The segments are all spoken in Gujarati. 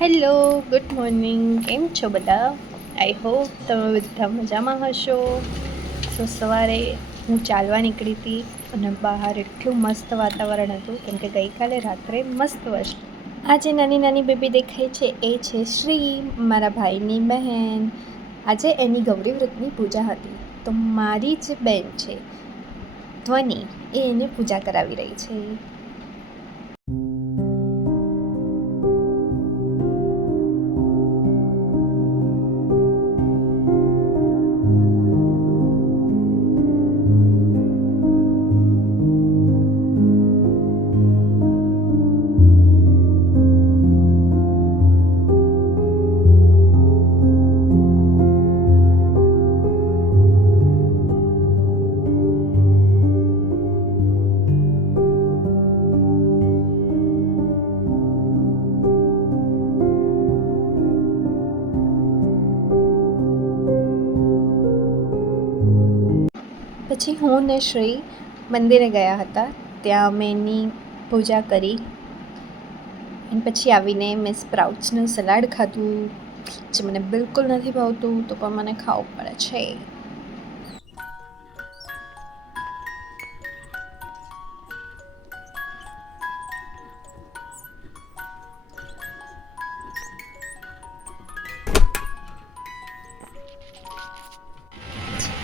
Hello, good morning. કેમ છો બધા? આઈ હોપ તમે બધા મજામાં હશો. સો સવારે હું ચાલવા નીકળી હતી અને બહાર એટલું મસ્ત વાતાવરણ હતું કેમ કે ગઈકાલે રાત્રે મસ્ત વરસાદ. આજે નાની નાની બેબી દેખાય છે એ છે શ્રી, મારા ભાઈની બહેન. આજે એની ગૌરી વ્રતની પૂજા હતી તો મારી જ બેન છે ધ્વનિ એ એને પૂજા કરાવી રહી છે. પછી હું ને શ્રી મંદિરે ગયા હતા, ત્યાં અમે એની પૂજા કરી અને પછી આવીને મેં સ્પ્રાઉટ્સનું સલાડ ખાધું જે મને બિલકુલ નથી ભાવતું તો પણ મને ખાવું પડે છે.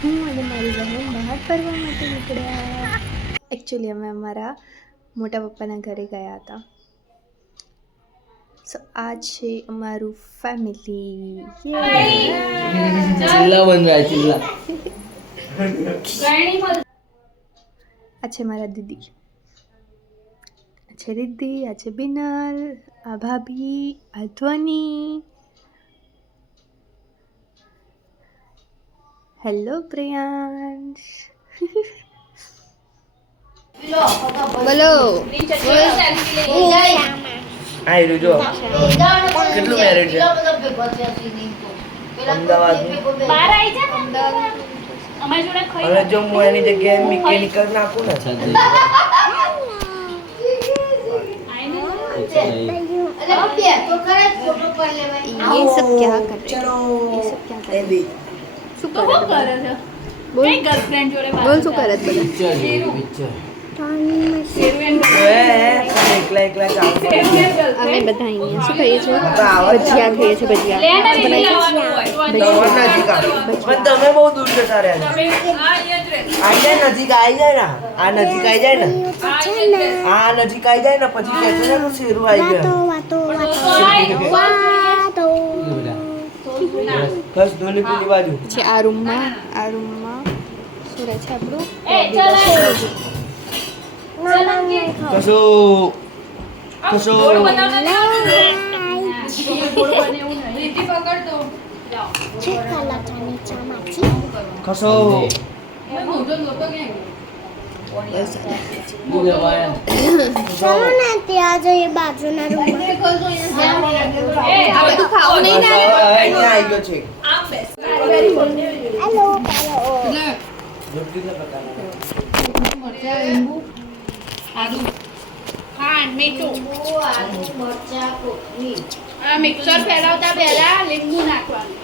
હું અને મારી બહેન બહાર ફરવા માટે નીકળ્યા. એકચ્યુઅલી અમે અમારા મોટા પપ્પાના ઘરે ગયા હતા. સો આ છે અમારું ફેમિલી. ચિલ્લા બન રહા है चिल्ला. આ છે મારા દીદી, આ છે રિદ્ધિ, આ છે બિનલ, આ ભાભી, આ ધ્વનિ. હેલો પ્રિયાંશ. બોલો. આ રહ્યું જો કેટલું મેરિટ છે અમદાવાદ. હવે જો હું એની જગ્યાએ મિકેનિકલ નાખું ને ये सब क्या कर रहे हो? ये सब क्या कर रहे हो? શું કરે છે? બોલ ગર્લફ્રેન્ડ જોડે વાત. બોલ શું કરે છે બધા? એકલા એકલા ચાલુ અમે બધા અહીંયા શું કહીએ છીએ? ભજીયા ખાઈએ છીએ. ભજીયા પણ તમે બહુ દૂર જતા રહ્યા છો. આ જાય નજીક આવી જાય ને, આ નજીક આવી જાય ને, આ નજીક આવી જાય ને પછી કહે છે ને શેરું આવી જાય. બસ ધોની પેલી બાજુ પછી આ રૂમમાં શું રહે છે આપણું? કશો કશો કશો ત્યાં જઈએ બાજુના મિક્સર ફેરવતા પહેલા લીંબુ નાખવાનું.